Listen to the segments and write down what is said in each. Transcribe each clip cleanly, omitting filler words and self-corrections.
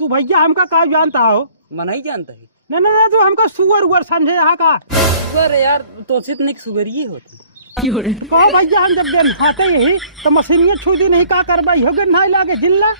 तू भैया हमका का जानता हो? मैं नहीं जानता ही। नहीं नहीं तो हमका सुअर उअर समझे यहाँ का। सुगर यार तो सिर्फ सुगर ये होती। कहो भैया हम जब दिन हाथे यही तो मशीनिया छू दी नहीं का कर भाई हो गए नहाई लागे जिल्ला।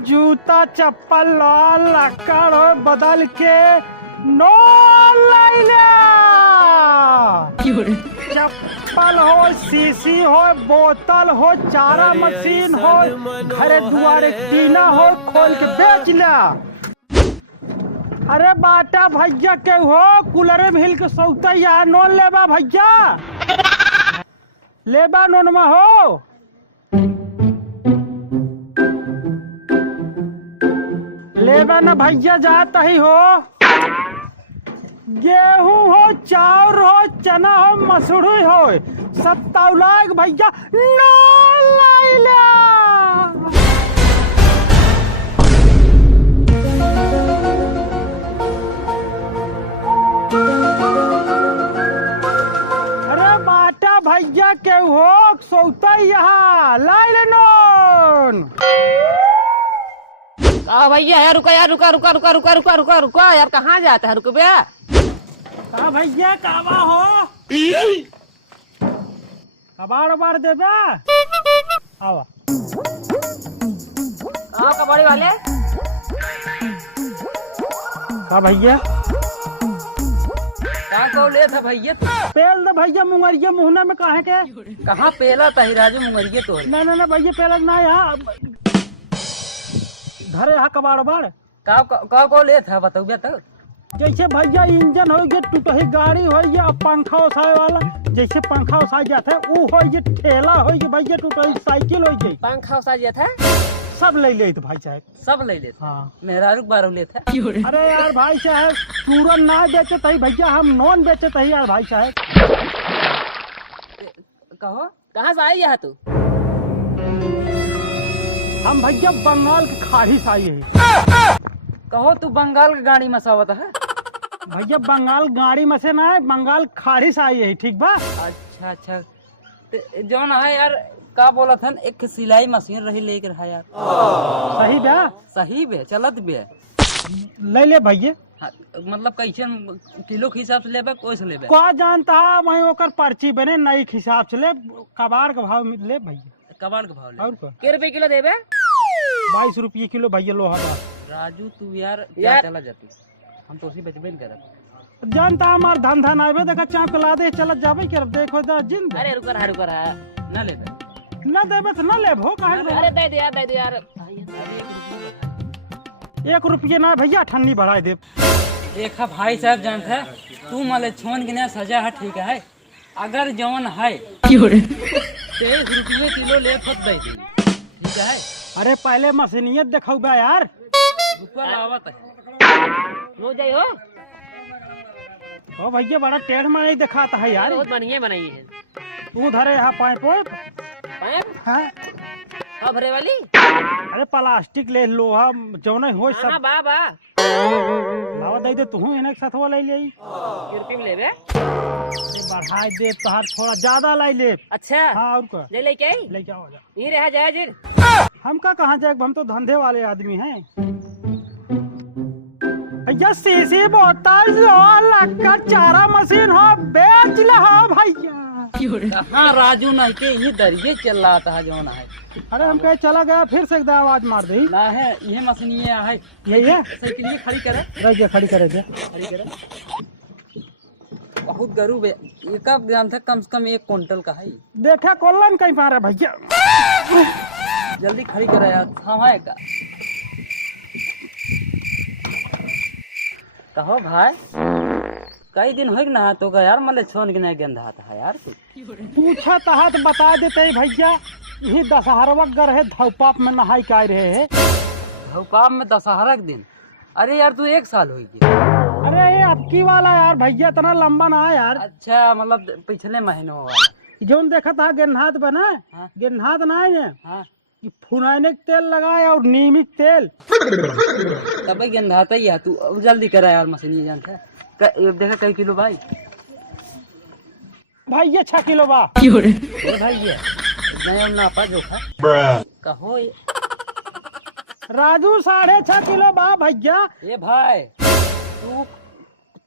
जूता चप्पल लाल लक्कड़ हो बदल के नो लाइला। चप्पल हो सीसी हो बोतल हो चारा मशीन हो घरे दुआरे टीना हो खोल के बेच ला। अरे बाटा भैया के हो कूलरे मिल के सौता यहाँ नोन लेबा भैया लेबा नोनमा हो। लेबा न भैया जाता ही हो। गेहूं हो चाउर हो चना हो मसूरी हो सब तौलाक भैया नोन लाइला। भैया के हो सौता यहाँ लाइल नोन। भैया यार रुका यार रुका रुका रुका रुका रुका रुका रुका यार कहाँ जाता है? रुक भैया कहा भैया काबा हो कबाड़ बाड़ देबा आवा कबाड़ी वाले का भैया कहाँ ले था भैया? पेल दे भैया मुंगरिया मुहना में काहे के? कहाँ पेला तही राजू मुंगरिया तो ना ना ना भैया पेला ना यहाँ घरे यहाँ कबाड़ बाड़ का ले था बताओ तो। जैसे भैया इंजन हो गया टूटही गाड़ी हो गया पंखा उसाए वाला जैसे पंखा उसा जाता है वो हो गया ठेला हो गया भैया टूटही साइकिल हो गई पंखा उसा जाता है सब ले ले भाई साहब सब ले लेते। हाँ मेहरारू बारू लेते। अरे यार भाई साहब चूरन ना बेचे तही भैया हम नॉन बेचे तही यार भाई साहब। कहो कहाँ से आई यहाँ तू? हम भैया बंगाल की खाड़ी से आई है। कहो तू बंगाल की गाड़ी में सावत है? भैया बंगाल गाड़ी में से ना है बंगाल खाड़ी से आई है ठीक बा। अच्छा अच्छा जो ना है यार का बोला था एक सिलाई मशीन रही लेकर है यार। सही बे सही बे चलत बे ले ले भैया। हाँ, मतलब कैसे किलो के हिसाब से लेबे कोई से लेबे? का जानता मैं ओकर पर्ची बने नई हिसाब से ले कबाड़ का भाव ले भैया। कबाड़ का भाव ले और के रुपए किलो देबे? 22 रुपये किलो भैया लोहा का। राजू तू यार चला जाती हम तो उसी बेचबे कर जानता हमार धंधा ना बे देखा चाप ला दे चलत जाबे कर देखो दा जिंद। अरे रुका ना लेबे ना देबे तो ना लेबो काहे? अरे दे दे यार 1 रुपये ना भैया ठन्नी बढ़ा दे। देखा भाई साहब जानते है तू मले छोन के ना सजा है ठीक है अगर जवन है 23 रुपये किलो ले फत दे दी ठीक है। अरे पहले मशीनियत देखो बे यार रुपया लावत है लो जाई हो। ओ भैया बड़ा टेढ़ में नहीं दिखाता है यार। बहुत बढ़िया बनाई है तू धरे यहाँ पाइप हाँ भरे वाली। अरे प्लास्टिक ले लोहा जौन हो सब बाबा लावा दे दे तू इन्हें साथवा ले ले रुपये में लेबे बढ़ा दे तोहार थोड़ा ज्यादा लाई ले। अच्छा हाँ और क्या ले लेके आई ले जाओ नहीं रहा जाए जिर हम का कहाँ जाए हम तो धंधे वाले आदमी हैं। भैया सीसी बोतल लक्कड़ चारा मशीन हो बेच ला भैया। हाँ राजू नहीं के ये दरिये चल रहा था जो ना है। अरे हम कहे चला गया फिर से एकदम आवाज मार दी ना है ये मशीन ये है यही है साइकिल ये खड़ी करे रह खड़ी करे दे खड़ी करे बहुत गरीब है ये कब ग्राम था कम से कम 1 क्विंटल का है। देखा कोलन कहीं पा रहा भैया जल्दी खड़ी करे यार थमाएगा। कहो भाई कई दिन हो ना तो यार मले छोन के नहीं गंधा था यार तू पूछा तहा तो बता देते भैया यही दशहरा गर है धौपाप में नहाई का रहे है। धौपाप में दशहरा के दिन? अरे यार तू 1 साल हो गया। अरे ये अबकी वाला यार भैया इतना लंबा ना है यार। अच्छा मतलब पिछले महीनों वाला जो देखा था गेनहाथ बना हाँ? गेनहाथ ना है हाँ? फुनाइने तेल लगाए और नीमिक तेल तब गंधाता ही है तू जल्दी करा यार मशीन ये जानता है देखा कई किलो भाई भैया 6 किलो बा भाई ये नापा जोखा कहो राजू 6.5 किलो बा भैया। ए भाई तू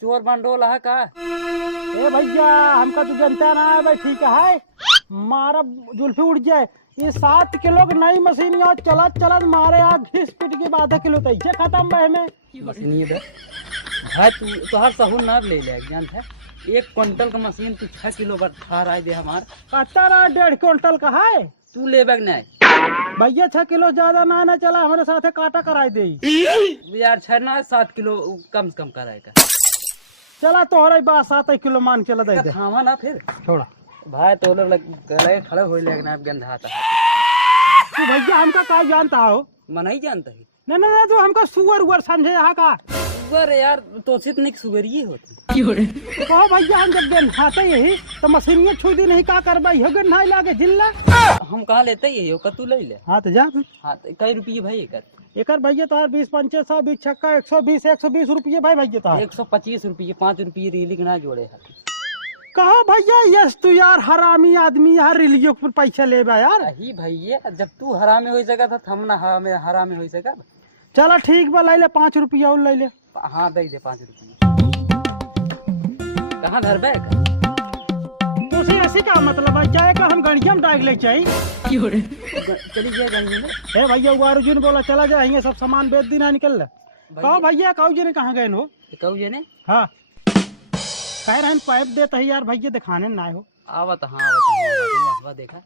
चोर बंडोल है का? ए भैया हमका तो जनता ना है भाई, ठीक है मारा जुल्फी उड़ जाए। ये 7 किलो की नई मशीन यहाँ चलत चलत मारे आग घिस पिट के आधा किलो तैसे खत्म बहे में। मशीन दे भाई, तू तोहर सहूर ना ले ले जान है। 1 क्विंटल का मशीन तू 6 किलो बढ़ा रहा दे हमार। कत्ता ना 1.5 क्विंटल का है तू ले बैग नहीं भैया। 6 किलो ज्यादा ना चला, हमारे साथ काटा कराई दे यार। 6 ना 7 किलो कम से कम कराएगा। चला तोहरे बात 7 किलो मान चला दे दे। खावा ना फिर छोड़ा भाई, तो लोग गले खड़े हो लेना गंधा आता है। तू भैया हमका का जानता हो? मैं नहीं जानता ही। नहीं तू हमका सुअर उअर समझे यहाँ का। सुगर यार तो सिर्फ सुगर ही होती। कहो भैया हम जब गन्हाते यही तो मशीनिया छू दी नहीं का करबा हो गन्हाई लागे जिल्ला। हम कहाँ लेते ही हो तू ले ले। हाँ तो जा। हाँ तो कई रुपये भाई एकर भैया तार 20 पंचे 100 20 छक्का 120 रुपये भाई भैया तार 125 रुपये 5 रुपये रेलिंग ना जोड़े है। कहो भैया यस तू यार हरामी आदमी यार रिलियो पर पैसा ले बा यार। ही भैया जब तू हरामी हो सका था हम ना हरामी हो सका। चला ठीक बा ले ले 5 रुपया और ले ले। हाँ दे दे 5 रुपये। कहाँ धर बैग तुझे ऐसी का मतलब है चाहे का हम गड़िया में डाल ले चाहिए। चली जाए गंजी में। ए भैया वो अर्जुन बोला चला जाएंगे सब सामान बेच देना निकल ले। कहो भैया काऊ जी ने कहाँ गए हो? कहू जे ने हाँ कह रहे पाइप देता है यार भैया दिखाने ना हो। आवत हाँ आवत देखा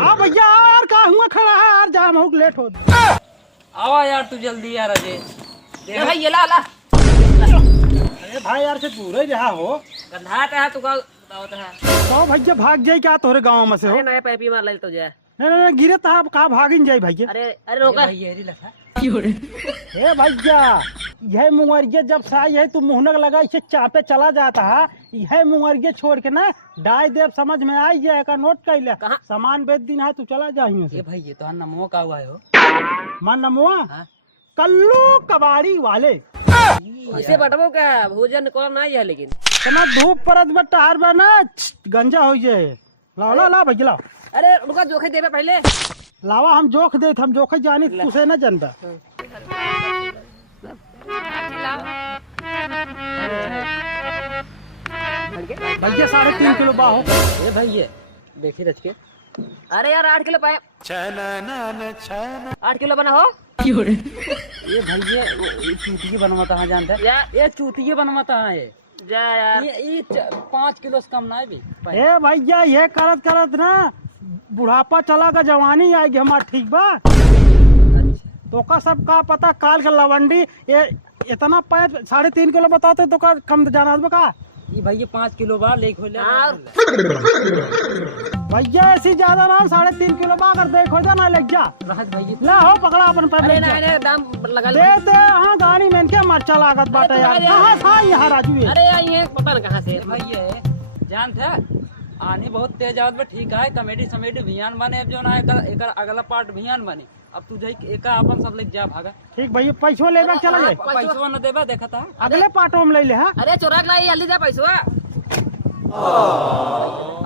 हाँ भैया यार कहा हुआ खड़ा है यार जाम हो लेट हो। आवा यार तू जल्दी यार अजय ये भाई ये ला ला। अरे भाई यार से पूरा ही रहा हो गंधा का है तू का बताओ तो है। तो भैया भाग जाए क्या तोहरे गाँव में से हो? अरे नए पाइपी मार ले तो जाए। नहीं गिरे तो आप कहा भागिन जाए भैया। अरे रोका भैया लखा हे भैया यह मुंगरिया जब से आई है तू मुहनक लगा इसे चापे चला जाता है। यह मुंगरिया छोड़ के ना डाई देव समझ में आई जाए का नोट कर ले। सामान बेच दिन है तू चला जाइए। भैया तो नमो का हुआ हो मान नमुआ कल्लू कबाड़ी वाले इसे बटबो क्या भोजन को ना है लेकिन तना धूप परत में टार बना गंजा हो जाए। लाओ ला भैया लाओ। अरे रुका जोखे देवे पहले लावा हम जोख दे हम जोखे जानी तुझे न जनता। भैया 3.5 किलो बाहो। ए भैया देखी रच के। अरे यार 8 किलो पाइप 8 किलो बना हो। ये भैया चूतिये बनवाता है जानता है ये चूतिये बनवाता है ये जा यार ये 5 किलो से कम ना है भी। ए भैया ये करत करत ना बुढ़ापा चला का जवानी आएगी हमारा ठीक बा। तो का सब का पता काल का लवंडी ये इतना पाइप 3.5 किलो बताते तो का कम जाना का। ये भैया 5 किलो बार लेके हो ले भैया ऐसी ज्यादा ना 3.5 किलो बा कर देखो जाना लग जा राहत भैया ला हो पकड़ा अपन पैप अरे ना दाम लगा दे दे। हाँ गाड़ी में इनके मर्चा लागत बाटे यार कहाँ था यहाँ राजू है? अरे यार ये पता ना कहाँ से भैया जानते है आनी बहुत तेज आवत बा ठीक है। कमेटी समेटी भियान बने अब जो ना एकर अगला पार्ट भियान बने। अब तू जाई एका अपन सब लेके जा भागा। ठीक भैया पैसो लेबे चला जाए पैसा न देबे देखा था अगले पार्टो में ले ले। हाँ अरे चोरा के लाई जल्दी जा पैसा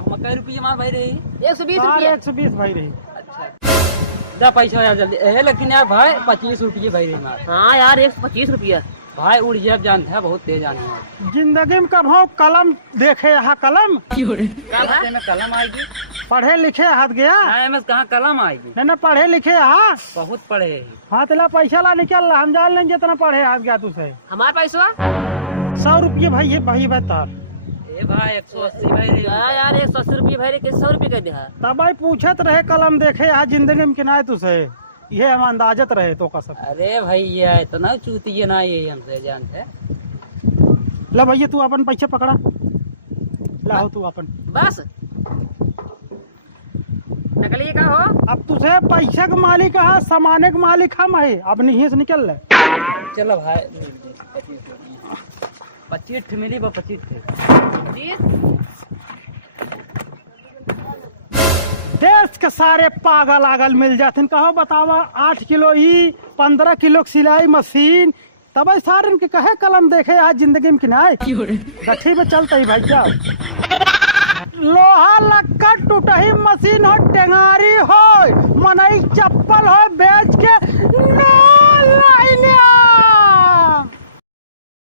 हम कई रुपये मार भाई रही 120 रुपया 120 भाई रही। अच्छा जा पैसा यार जल्दी ए लेकिन यार भाई 25 रुपये भाई रही मार। हाँ यार 125 रुपया भाई उड़ जाए जानते है बहुत तेज आने वाली। जिंदगी में कभो कलम देखे यहाँ कलम रास्ते में कलम आएगी पढ़े लिखे हाथ गया एमएस कहाँ कलम आएगी। नहीं पढ़े लिखे हाँ बहुत पढ़े है। हाँ तो ला पैसा ला निकल हम जान लेंगे इतना पढ़े हाथ गया तुझे। हमारा पैसा 100 रुपये भाई भाई तार ए भाई 180 भाई रही यार 180 रुपये भाई 100 रुपये कह दे। तब भाई पूछत रहे कलम देखे यहाँ जिंदगी में किनाए तुझे ये हम अंदाजत रहे तो का सब। अरे भैया इतना चूतिये ना ये हमसे जानते ला भैया तू अपन पैसा पकड़ा ला हो तू अपन बस निकलिए का हो। अब तुझे पैसा का मालिक है सामाने का मालिक हम है अब नहीं से निकल ले। चलो भाई 25 मिली 25 देश के सारे पागल आगल मिल जाते कहो बतावा 8 किलो ई 15 किलो सिलाई मशीन तब सारे के कहे कलम देखे आज जिंदगी में किनाए गठी में चलते ही भाई जाओ। लोहा लक्कड़ टूटही मशीन हो टेंगारी हो मनई चप्पल हो बेच के